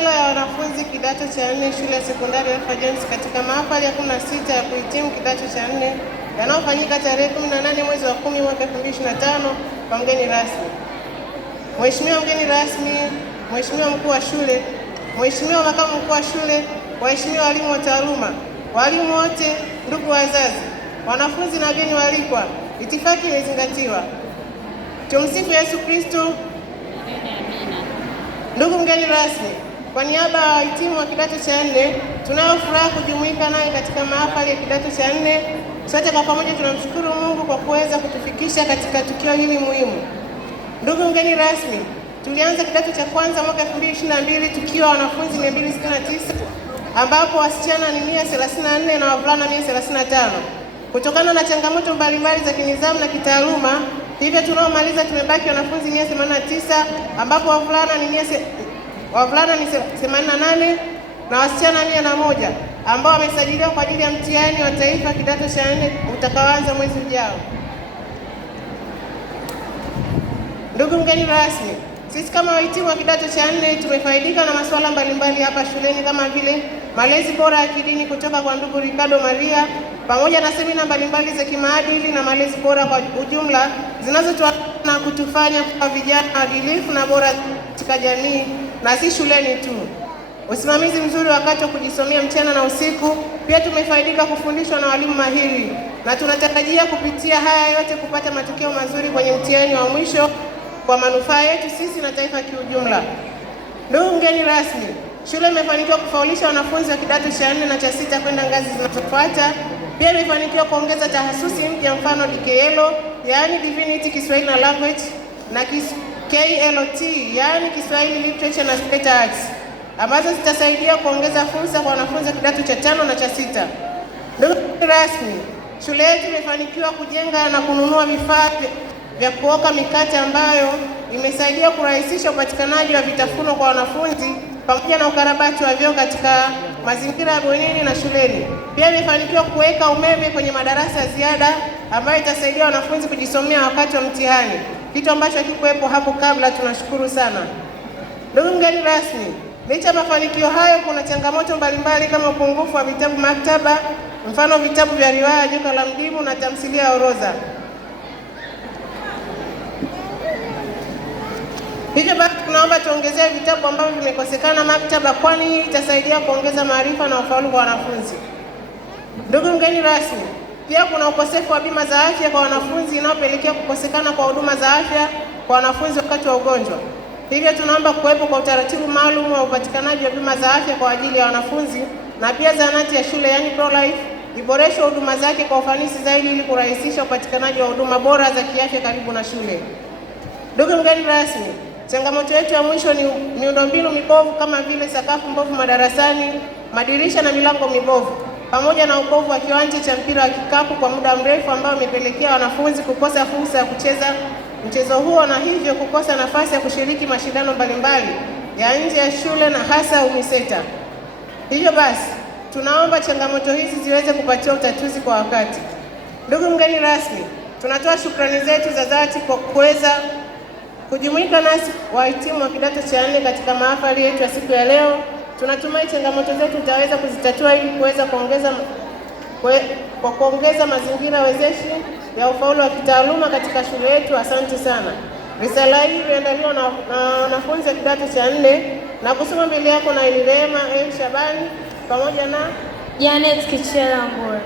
masuala ya wanafunzi kidato cha 4 shule ya sekondari Alpha James katika mahafali ya 16 ya kuhitimu kidato cha 4 yanayofanyika tarehe 18 mwezi wa 10 mwaka 2025 kwa mgeni rasmi. Mheshimiwa mgeni rasmi, Mheshimiwa mkuu wa shule, Mheshimiwa makamu mkuu wa shule, waheshimiwa walimu wa taaluma, walimu wote, ndugu wazazi, wanafunzi na wageni waalikwa, itifaki imezingatiwa. Tumsifu Yesu Kristo. Ndugu mgeni rasmi, kwa niaba ya wahitimu wa kidato cha 4 tunayo furaha kujumuika naye katika mahafali ya kidato cha 4. Sote kwa pamoja tunamshukuru Mungu kwa kuweza kutufikisha katika tukio hili muhimu. Ndugu mgeni rasmi, tulianza kidato cha kwanza mwaka 2022 tukiwa wanafunzi 269 ambapo wasichana ni 134 na wavulana 135. Kutokana na changamoto mbalimbali za kinidhamu na kitaaluma, hivyo tunaomaliza tumebaki wanafunzi 189 ambapo wavulana ni 88 na wasichana 101 ambao wamesajiliwa kwa ajili ya mtihani wa taifa kidato cha 4 utakaoanza mwezi ujao. Ndugu mgeni rasmi, sisi kama wahitimu wa kidato cha 4 tumefaidika na masuala mbalimbali hapa shuleni kama vile malezi bora ya kidini kutoka kwa ndugu Ricardo Maria pamoja na semina mbalimbali za kimaadili na malezi bora kwa ujumla zinazotoa na kutufanya kuwa vijana waadilifu na bora katika jamii na si shuleni tu. Usimamizi mzuri wakati wa kujisomea mchana na usiku, pia tumefaidika kufundishwa na walimu mahiri na tunatarajia kupitia haya yote kupata matokeo mazuri kwenye mtihani wa mwisho kwa manufaa yetu sisi na taifa kiujumla. Ndugu mgeni rasmi, shule imefanikiwa kufaulisha wanafunzi wa kidato cha 4 na cha 6 kwenda ngazi zinazofuata. Pia imefanikiwa kuongeza tahasusi mpya mfano DKL, yaani Divinity Kiswahili na Language, na KLT, yaani Kiswahili Literature na State Arts, ambazo zitasaidia kuongeza fursa kwa wanafunzi wa kidato cha 5 na cha 6. Ndugu rasmi, shule yetu imefanikiwa kujenga na kununua vifaa vya kuoka mikate ambayo imesaidia kurahisisha upatikanaji wa vitafuno kwa wanafunzi pamoja na ukarabati wa vyoo katika mazingira ya bwenini na shuleni. Pia imefanikiwa kuweka umeme kwenye madarasa ya ziada ambayo itasaidia wanafunzi kujisomea wakati wa mtihani, kitu ambacho hakikuwepo hapo kabla. Tunashukuru sana. Ndugu mgeni rasmi, licha ya mafanikio hayo kuna changamoto mbalimbali kama upungufu wa vitabu maktaba, mfano vitabu vya riwaya Joka la Mdimu na tamthilia ya Orodha. Hivyo basi tunaomba tuongezee vitabu ambavyo vimekosekana maktaba, kwani hii itasaidia kuongeza maarifa na ufaulu kwa wanafunzi. Ndugu mgeni rasmi, pia kuna ukosefu wa bima za afya kwa wanafunzi inayopelekea kukosekana kwa huduma za afya kwa wanafunzi wakati wa ugonjwa. Hivyo tunaomba kuwepo kwa utaratibu maalum wa upatikanaji wa bima za afya kwa ajili ya wanafunzi, na pia zahanati ya shule yaani ProLife iboreshe huduma zake kwa ufanisi zaidi ili kurahisisha upatikanaji wa huduma bora za kiafya karibu na shule. Ndugu mgeni rasmi, changamoto yetu ya mwisho ni miundombinu mibovu kama vile sakafu mbovu madarasani, madirisha na milango mibovu, pamoja na ubovu wa kiwanja cha mpira wa kikapu kwa muda mrefu ambao umepelekea wanafunzi kukosa fursa ya kucheza mchezo huo na hivyo kukosa nafasi ya kushiriki mashindano mbalimbali ya nje ya shule na hasa UMISETA. Hivyo basi, tunaomba changamoto hizi ziweze kupatiwa utatuzi kwa wakati. Ndugu mgeni rasmi, tunatoa shukrani zetu za dhati kwa kuweza kujumuika nasi wahitimu wa kidato cha 4 katika mahafali yetu ya siku ya leo. Tunatumai changamoto zetu tutaweza kuzitatua ili kuweza kuongeza mazingira wezeshi ya ufaulu wa kitaaluma katika shule yetu. Asante sana. Risala hii iliandaliwa na wanafunzi wa kidato cha 4 na kusoma mbele yako na Rehema Shabani pamoja na Janet Kichela Ngora.